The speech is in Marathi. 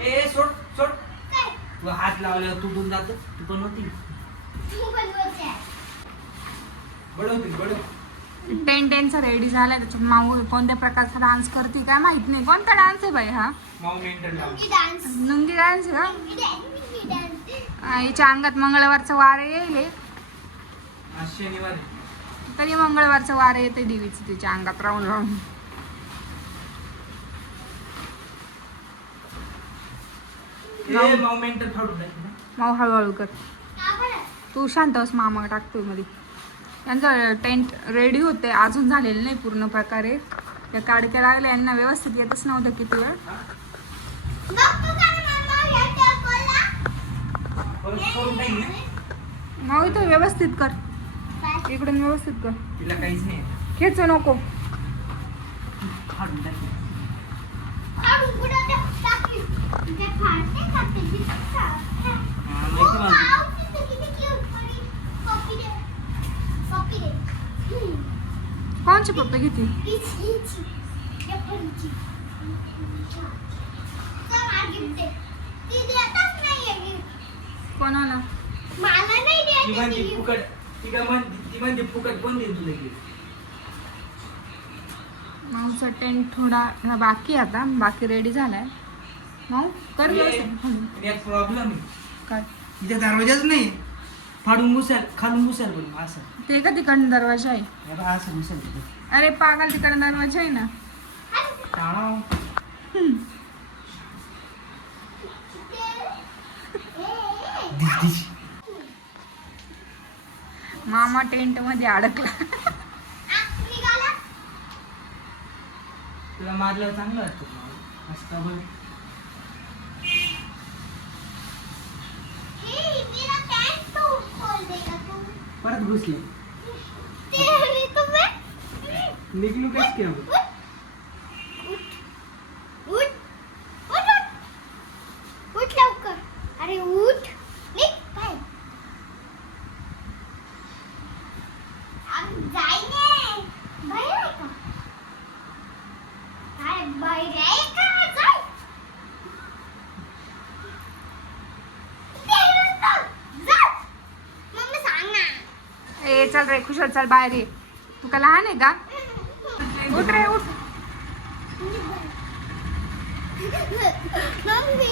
ए सोड सोड. तू हात लावल्यावर तुटून जात. तू पण होती बडवतील. टेन टेनचा रेडी झालाय. त्याच्यात माऊ कोणत्या प्रकारचा डान्स करते काय माहित नाही. कोणता डान्स आहे बाई हा? नुंगी डान्स आहे का? हिच्या अंगात मंगळवारचा वार येईल. शनिवार तरी मंगळवारचं वार येते देवीचं तिच्या अंगात राहून राहून. माऊ हळूहळू कर. तू शांत बस. मामा टाकतोय मध्ये. यांचं टेंट रेडी होते. अजून झालेलं नाही पूर्ण प्रकारे. त्या काडक्या लागल्या. यांना व्यवस्थित येतच नव्हतं किती वेळ. माऊ इथं व्यवस्थित कर. इकडून व्यवस्थित कर. तिला काहीच नाही. खेचू नको. कोणचे पप्पे घेते? कोणाला? माऊचा टेंट थोडा बाकी आता. बाकी रेडी झालाय. माऊ कर. प्रॉब्लेम काय? तिथे दरवाजाच नाही. फाडून घुसाल खालून घुसाल पण असं. ते का तिकडनं दरवाजा आहे? असं घुसाल. अरे पागल, तिकडं दरवाजा आहे ना. मामा टेंट मध्ये अडकला. तुला मारल्यावर चांगलं वाटतं असतं बघ. परत घुसली. निघलू कस की अरे उठ. ए चल रे खुशाल, चल बाहेर ये. तू का लहान आहे का? उठ रे उठ. मम्मी